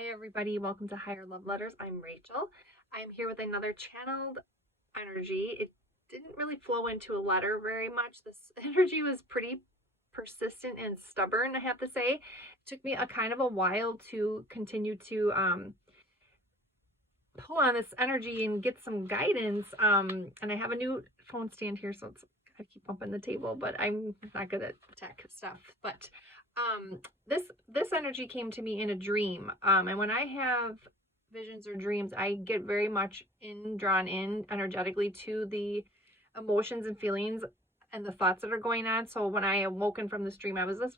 Hi, everybody. Welcome to Higher Love Letters. I'm Rachel. I'm here with another channeled energy. It didn't really flow into a letter very much. This energy was pretty persistent and stubborn, I have to say. It took me a kind of a while to continue to pull on this energy and get some guidance. And I have a new phone stand here, so I keep bumping the table, but I'm not good at tech stuff. But this energy came to me in a dream. And when I have visions or dreams, I get very much drawn in energetically to the emotions and feelings and the thoughts that are going on. So when I awoken from this dream, I was this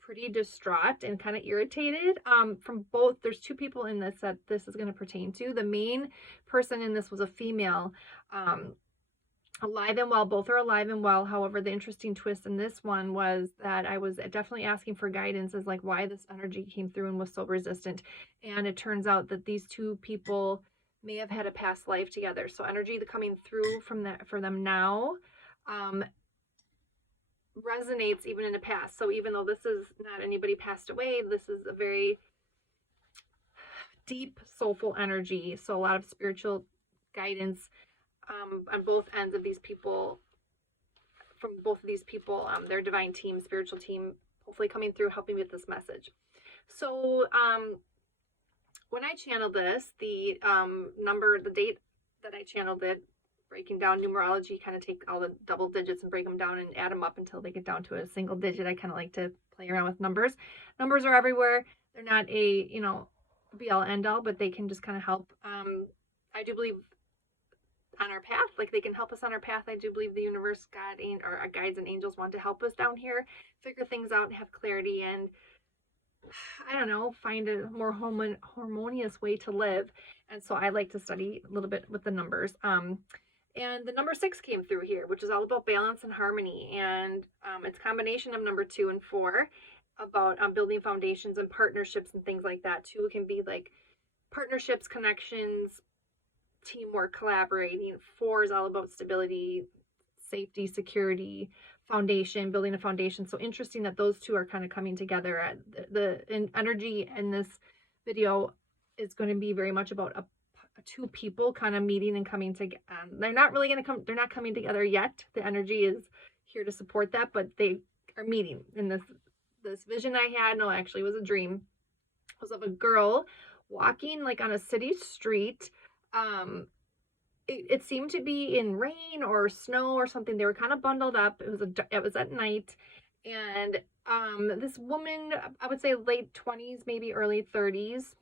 pretty distraught and kind of irritated from both. There's two people in this that this is going to pertain to. The main person in this was a female, alive and well. Both are alive and well. However, the interesting twist in this one was that I was definitely asking for guidance as like why this energy came through and was so resistant. And it turns out that these two people may have had a past life together. So energy coming through from that for them now resonates even in the past. So even though this is not anybody passed away, this is a very deep, soulful energy. So a lot of spiritual guidance on both ends of these people, from both of these people, their divine team, spiritual team, hopefully coming through, helping with this message. So when I channeled this, the date that I channeled it, breaking down numerology, kind of take all the double digits and break them down and add them up until they get down to a single digit. I kind of like to play around with numbers. Numbers are everywhere. They're not a, be all end all, but they can just kind of help. I do believe on our path, like they can help us on our path. I do believe the universe, God, or our guides and angels want to help us down here, figure things out and have clarity and, I don't know, find a more harmonious way to live. And so I like to study a little bit with the numbers. And the number 6 came through here, which is all about balance and harmony. And it's a combination of number 2 and 4 about building foundations and partnerships and things like that. 2 can be like partnerships, connections, teamwork, collaborating. 4 is all about stability, safety, security, foundation, building a foundation. So interesting that those two are kind of coming together. The energy in this video is going to be very much about two people kind of meeting and coming together. They're not really going to come, they're not coming together yet. The energy is here to support that, but they are meeting in this vision I had. No, actually it was a dream. It was of a girl walking like on a city street. It seemed to be in rain or snow or something. They were kind of bundled up. It was at night. And this woman, I would say late 20s, maybe early 30s,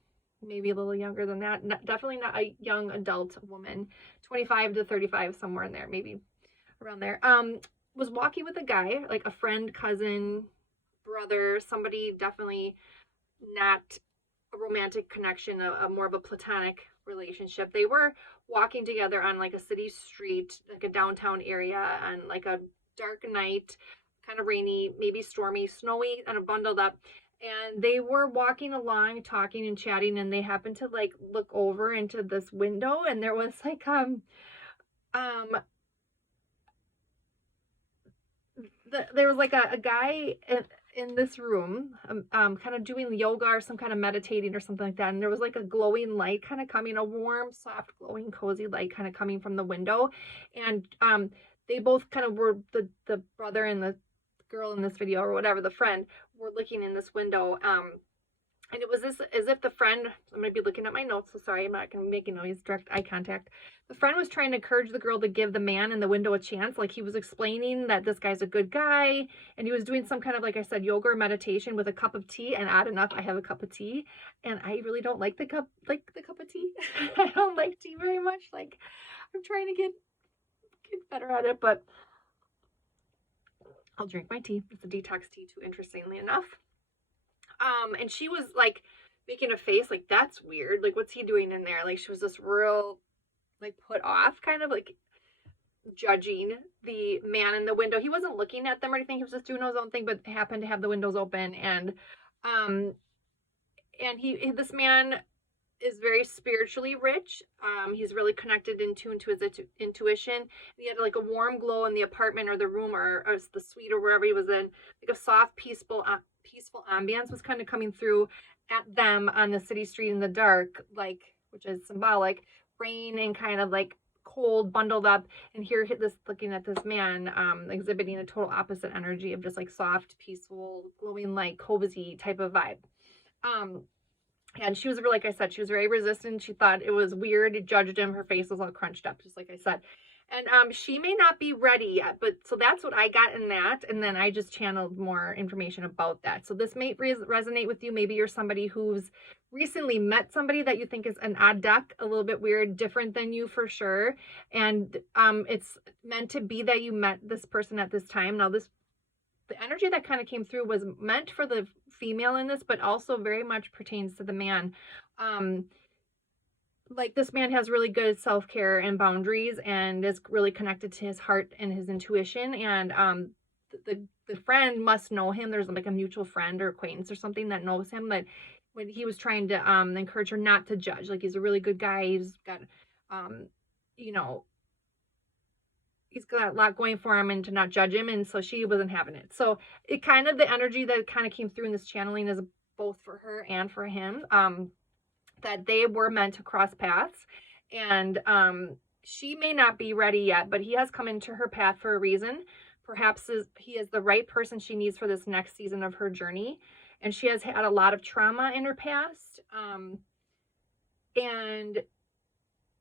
maybe a little younger than that. Definitely not a young adult woman, 25 to 35, somewhere in there, maybe around there. Was walking with a guy, like a friend, cousin, brother, somebody, definitely not a romantic connection, a more of a platonic relationship. They were walking together on like a city street, like a downtown area, on like a dark night, kind of rainy, maybe stormy, snowy, and bundled up. And they were walking along, talking and chatting, and they happened to like look over into this window, and there was like there was like a guy in this room, kind of doing yoga or some kind of meditating or something like that. And there was like a glowing light kind of coming, a warm, soft, glowing, cozy light kind of coming from the window. And they both kind of were, the brother and the girl in this video, or whatever, the friend, were looking in this window. And it was this, as if the friend, I'm going to be looking at my notes, so sorry, I'm not going to make noise, direct eye contact. The friend was trying to encourage the girl to give the man in the window a chance. Like he was explaining that this guy's a good guy, and he was doing some kind of, like I said, yoga or meditation with a cup of tea. And odd enough, I have a cup of tea, and I really don't like the cup of tea. I don't like tea very much. Like I'm trying to get better at it, but I'll drink my tea. It's a detox tea too, interestingly enough. And she was like making a face like, that's weird. Like, what's he doing in there? Like, she was just real, like, put off, kind of like judging the man in the window. He wasn't looking at them or anything. He was just doing his own thing, but happened to have the windows open. And this man is very spiritually rich. He's really connected in tune to his intuition. He had like a warm glow in the apartment or the room or the suite or wherever he was in, like a soft, peaceful ambience was kind of coming through. at them on the city street in the dark, like, which is symbolic, rain and kind of like cold, bundled up, and here this looking at this man exhibiting a total opposite energy of just like soft, peaceful, glowing, like cozy type of vibe. And she was, like I said, she was very resistant. She thought it was weird. It judged him. Her face was all crunched up, just like I said. And she may not be ready yet, but so that's what I got in that. And then I just channeled more information about that. So this may resonate with you. Maybe you're somebody who's recently met somebody that you think is an odd duck, a little bit weird, different than you for sure. And it's meant to be that you met this person at this time. Now, the energy that kind of came through was meant for the female in this, but also very much pertains to the man. Like this man has really good self-care and boundaries and is really connected to his heart and his intuition. And the friend must know him. There's like a mutual friend or acquaintance or something that knows him, that when he was trying to encourage her not to judge, like he's a really good guy. He's got you know, he's got a lot going for him, and to not judge him. And so she wasn't having it. So it kind of, the energy that kind of came through in this channeling is both for her and for him, that they were meant to cross paths. And she may not be ready yet, but he has come into her path for a reason. Perhaps he is the right person she needs for this next season of her journey. And she has had a lot of trauma in her past. And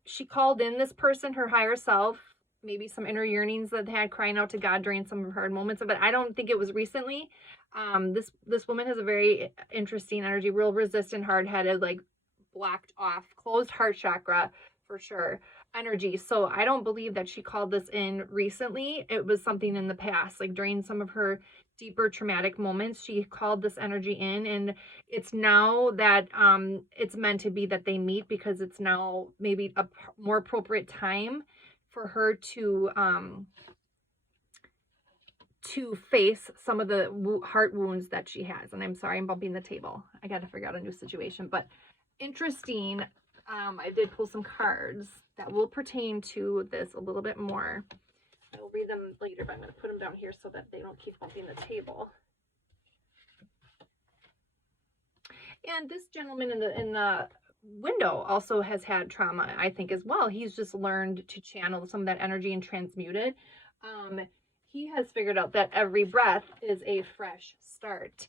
she called in this person, her higher self, maybe some inner yearnings that had crying out to God during some of her moments of it. I don't think it was recently. This woman has a very interesting energy, real resistant, hard-headed, like blocked off, closed heart chakra for sure energy. So I don't believe that she called this in recently. It was something in the past, like during some of her deeper traumatic moments, she called this energy in, and it's now that it's meant to be that they meet, because it's now maybe a more appropriate time for her to face some of the heart wounds that she has. And I'm sorry, I'm bumping the table. I got to figure out a new situation. But interesting, I did pull some cards that will pertain to this a little bit more. I will read them later, but I'm going to put them down here so that they don't keep bumping the table. And this gentleman in the window also has had trauma, I think, as well. He's just learned to channel some of that energy and transmute it. He has figured out that every breath is a fresh start.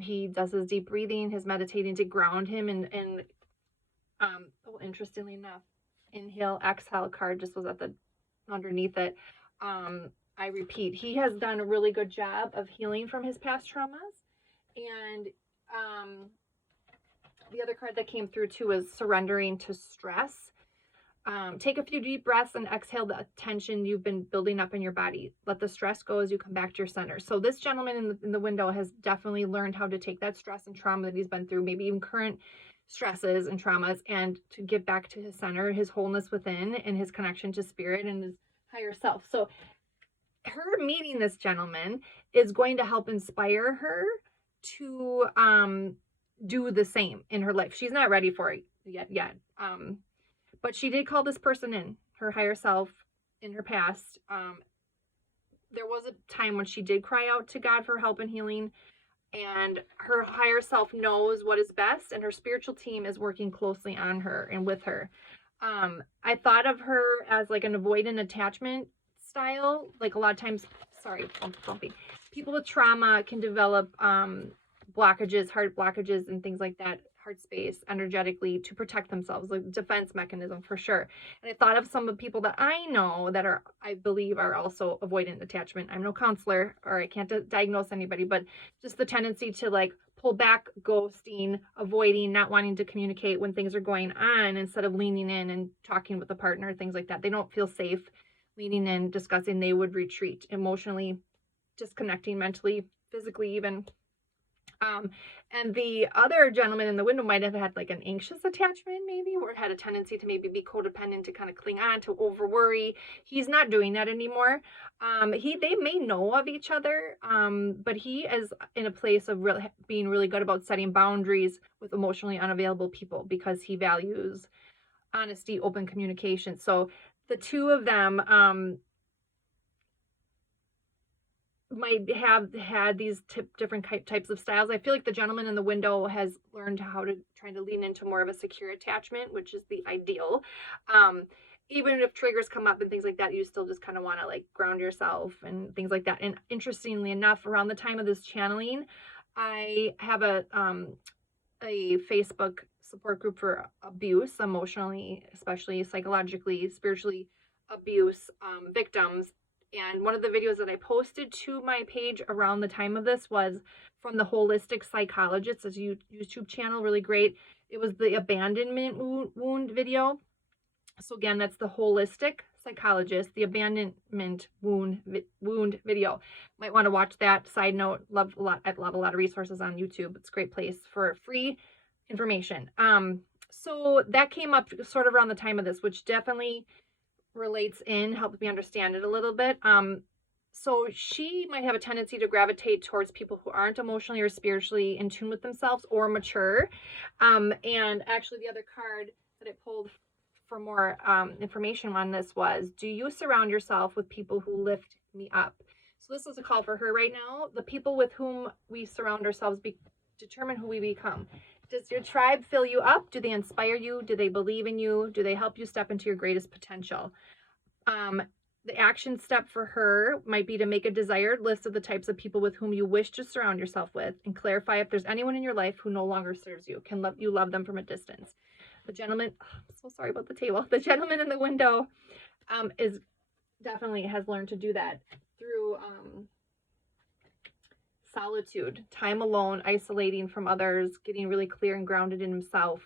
He does his deep breathing, his meditating to ground him, and interestingly enough, inhale, exhale card just was at the underneath it. I repeat, he has done a really good job of healing from his past traumas. And the other card that came through too is surrendering to stress. Take a few deep breaths and exhale the tension you've been building up in your body. Let the stress go as you come back to your center. So this gentleman in the window has definitely learned how to take that stress and trauma that he's been through, maybe even current stresses and traumas, and to get back to his center, his wholeness within, and his connection to spirit and his higher self. So her meeting this gentleman is going to help inspire her to do the same in her life. She's not ready for it yet. But she did call this person in, her higher self in her past. There was a time when she did cry out to God for help and healing, and her higher self knows what is best, and her spiritual team is working closely on her and with her. I thought of her as like an avoidant attachment style. Like a lot of times, sorry, bumpy. People with trauma can develop blockages, heart blockages, and things like that, heart space energetically, to protect themselves, like defense mechanism for sure. And I thought of some of the people that I know that are, I believe, are also avoidant attachment. I'm no counselor, or I can't diagnose anybody, but just the tendency to like pull back, ghosting, avoiding, not wanting to communicate when things are going on, instead of leaning in and talking with a partner, things like that. They don't feel safe leaning in, discussing. They would retreat emotionally, disconnecting mentally, physically even. And the other gentleman in the window might have had like an anxious attachment, maybe, or had a tendency to maybe be codependent, to kind of cling on, to over worry. He's not doing that anymore. They may know of each other, but he is in a place of really being really good about setting boundaries with emotionally unavailable people, because he values honesty, open communication. So the two of them, might have had these different types of styles. I feel like the gentleman in the window has learned how to try to lean into more of a secure attachment, which is the ideal. Um, Even if triggers come up and things like that, you still just kind of want to like ground yourself and things like that. And interestingly enough, around the time of this channeling, I have a Facebook support group for abuse, emotionally, especially psychologically, spiritually abuse victims. And one of the videos that I posted to my page around the time of this was from the Holistic Psychologist, his YouTube channel, really great. It was the abandonment wound video. So again, that's the Holistic Psychologist, the abandonment wound video. Might want to watch that. Side note, love a lot. I love a lot of resources on YouTube. It's a great place for free information. So that came up sort of around the time of this, which definitely relates in, helped me understand it a little bit. So she might have a tendency to gravitate towards people who aren't emotionally or spiritually in tune with themselves or mature. And actually, the other card that I pulled for more information on this was, do you surround yourself with people who lift me up? So this is a call for her right now. The people with whom we surround ourselves determine who we become. Does your tribe fill you up? Do they inspire you? Do they believe in you? Do they help you step into your greatest potential? The action step for her might be to make a desired list of the types of people with whom you wish to surround yourself with, and clarify if there's anyone in your life who no longer serves you. Can you love them from a distance? The gentleman, I'm so sorry about the table. The gentleman in the window is definitely has learned to do that through solitude, time alone, isolating from others, getting really clear and grounded in himself,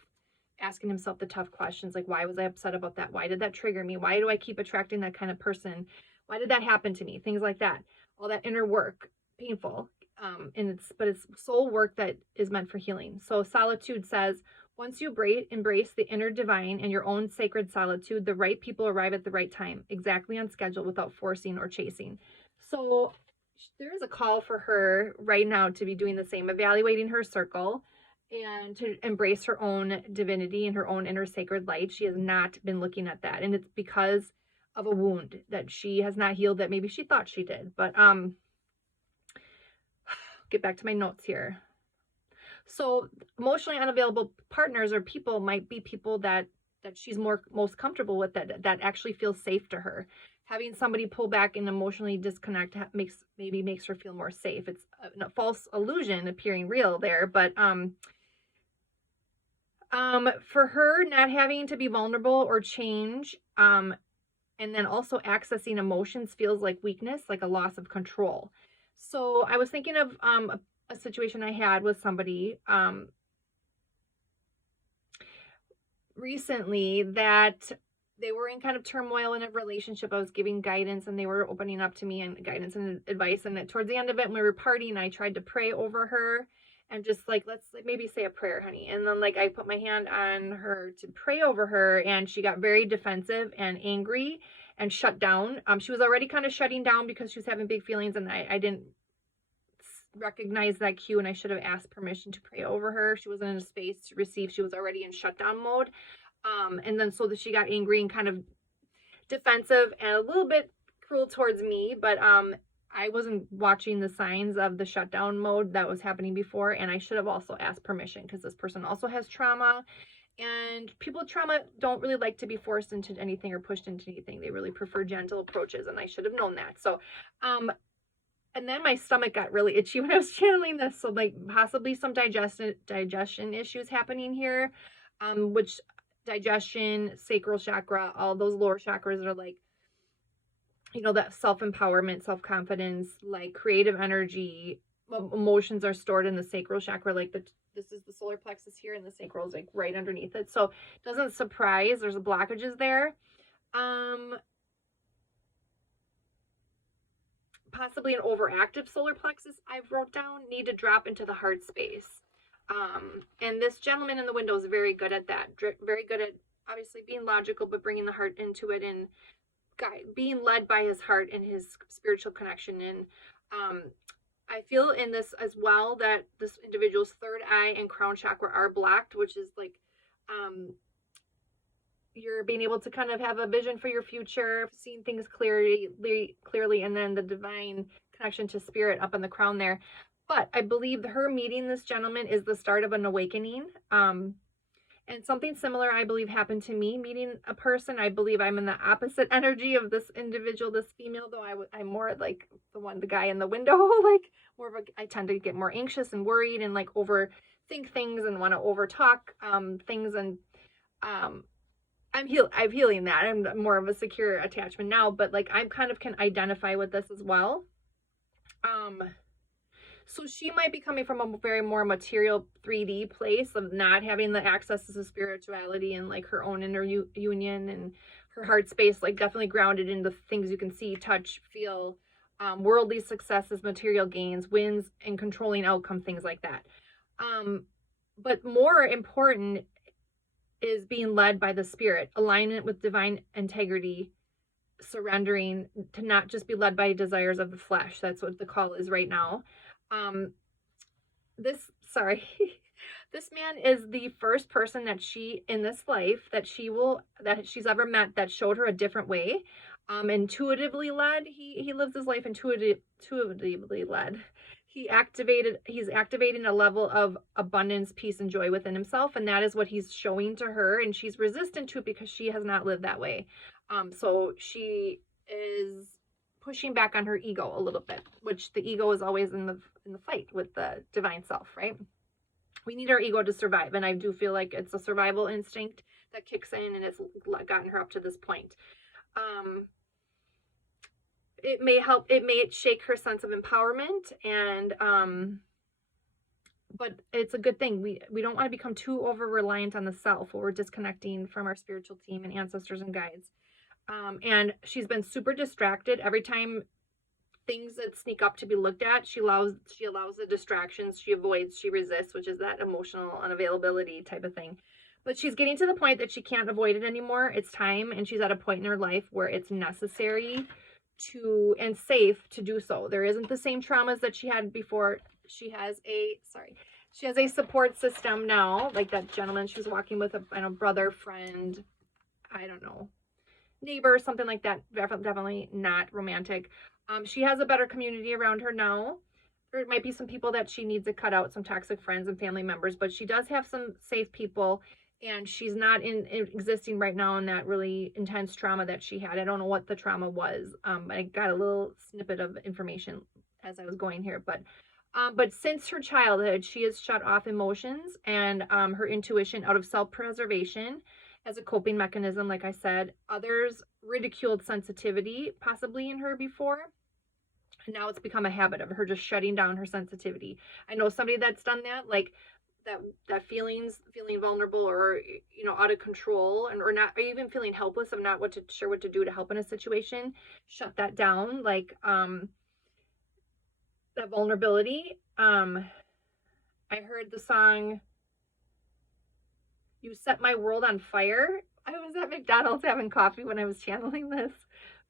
asking himself the tough questions like, why was I upset about that? Why did that trigger me? Why do I keep attracting that kind of person? Why did that happen to me? Things like that. All that inner work, painful. But it's soul work that is meant for healing. So solitude says, once you embrace the inner divine and your own sacred solitude, the right people arrive at the right time, exactly on schedule, without forcing or chasing. So there is a call for her right now to be doing the same, evaluating her circle and to embrace her own divinity and her own inner sacred light. She has not been looking at that. And it's because of a wound that she has not healed that maybe she thought she did. But get back to my notes here. So emotionally unavailable partners or people might be people that she's most comfortable with, that actually feels safe to her. Having somebody pull back and emotionally disconnect makes her feel more safe. It's a false illusion appearing real there, but for her, not having to be vulnerable or change, and then also accessing emotions feels like weakness, like a loss of control. So I was thinking of a situation I had with somebody recently that they were in kind of turmoil in a relationship. I was giving guidance and they were opening up to me and guidance and advice. And towards the end of it, when we were partying, I tried to pray over her and just like, let's maybe say a prayer, honey. And then like I put my hand on her to pray over her, and she got very defensive and angry and shut down. She was already kind of shutting down because she was having big feelings, and I didn't recognize that cue, and I should have asked permission to pray over her. She wasn't in a space to receive. She was already in shutdown mode. And then so that she got angry and kind of defensive and a little bit cruel towards me, but I wasn't watching the signs of the shutdown mode that was happening before, and I should have also asked permission because this person also has trauma, and people with trauma don't really like to be forced into anything or pushed into anything. They really prefer gentle approaches, and I should have known that. So and then my stomach got really itchy when I was channeling this, so like possibly some digestion issues happening here, which digestion, sacral chakra, all those lower chakras are like, you know, that self-empowerment, self-confidence, like creative energy. Emotions are stored in the sacral chakra. Like this is the solar plexus here, and the sacral is like right underneath it. So it doesn't surprise there's blockages there. Possibly an overactive solar plexus I've wrote down, need to drop into the heart space. And this gentleman in the window is very good at that. Very good at obviously being logical, but bringing the heart into it and being led by his heart and his spiritual connection. And I feel in this as well that this individual's third eye and crown chakra are blocked, which is like you're being able to kind of have a vision for your future, seeing things clearly, and then the divine connection to spirit up in the crown there. But I believe her meeting this gentleman is the start of an awakening. And something similar, I believe, happened to me meeting a person. I believe I'm in the opposite energy of this individual, this female, though I'm more like the guy in the window, like more of I tend to get more anxious and worried and like overthink things and want to over talk things. And I'm healing that. I'm more of a secure attachment now, but like I'm kind of can identify with this as well. So she might be coming from a very more material 3D place of not having the access to spirituality and like her own inner union and her heart space, like definitely grounded in the things you can see, touch, feel, worldly successes, material gains, wins, and controlling outcome, things like that. But more important is being led by the spirit, alignment with divine integrity, surrendering to not just be led by desires of the flesh. That's what the call is right now. This man is the first person that she in this life that she's ever met that showed her a different way. Intuitively led. He lives his life intuitively led. He's activating a level of abundance, peace, and joy within himself, and that is what he's showing to her, and she's resistant to it because she has not lived that way. So she is pushing back on her ego a little bit, which the ego is always in the fight with the divine self, right? We need our ego to survive, and I do feel like it's a survival instinct that kicks in, and it's gotten her up to this point. It may shake her sense of empowerment, and but it's a good thing. We don't want to become too over reliant on the self, or we're disconnecting from our spiritual team and ancestors and guides. And she's been super distracted every time things that sneak up to be looked at. She allows the distractions, she avoids, she resists, which is that emotional unavailability type of thing. But she's getting to the point that she can't avoid it anymore. It's time, and she's at a point in her life where it's necessary and safe to do so. There isn't the same traumas that she had before. She has a support system now, like that gentleman she was walking with, a brother, friend, I don't know, neighbor, something like that. Definitely not romantic. She has a better community around her now. There might be some people that she needs to cut out, some toxic friends and family members, but she does have some safe people, and she's not existing right now in that really intense trauma that she had. I don't know what the trauma was. I got a little snippet of information as I was going here, but since her childhood, she has shut off emotions and her intuition out of self-preservation as a coping mechanism. Like I said, others ridiculed sensitivity possibly in her before. And now it's become a habit of her just shutting down her sensitivity. I know somebody that's done that, like that feeling vulnerable or, out of control, or even feeling helpless of not sure what to do to help in a situation. Shut that down. Like, that vulnerability. I heard the song, "You Set My World on Fire." I was at McDonald's having coffee when I was channeling this.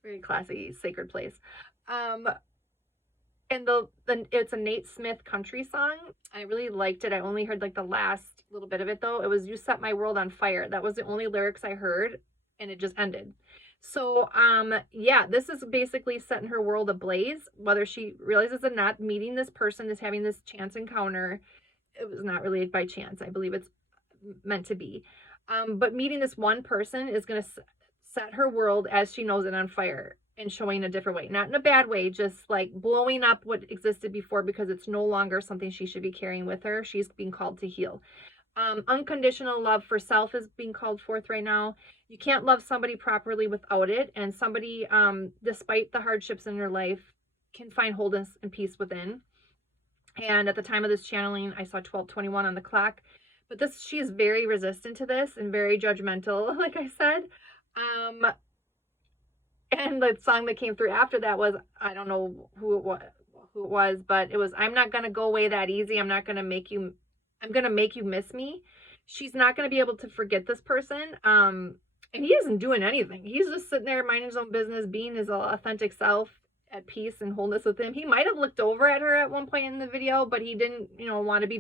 Very classy, sacred place. And it's a Nate Smith country song. I really liked it. I only heard like the last little bit of it though. It was "You Set My World on Fire." That was the only lyrics I heard, and it just ended. So, yeah, this is basically setting her world ablaze, whether she realizes it or not. Meeting this person is having this chance encounter. It was not really by chance. I believe it's meant to be. But meeting this one person is going to set her world as she knows it on fire and showing a different way. Not in a bad way, just like blowing up what existed before because it's no longer something she should be carrying with her. She's being called to heal. Unconditional love for self is being called forth right now. You can't love somebody properly without it, and somebody, despite the hardships in your life, can find wholeness and peace within. And at the time of this channeling, I saw 12:21 on the clock, but she is very resistant to this and very judgmental, like I said. And the song that came through after that was, I don't know who it was, but it was, "I'm not going to go away that easy. I'm going to make you miss me." She's not going to be able to forget this person. And he isn't doing anything. He's just sitting there minding his own business, being his authentic self, at peace and wholeness with him. He might have looked over at her at one point in the video, but he didn't, want to be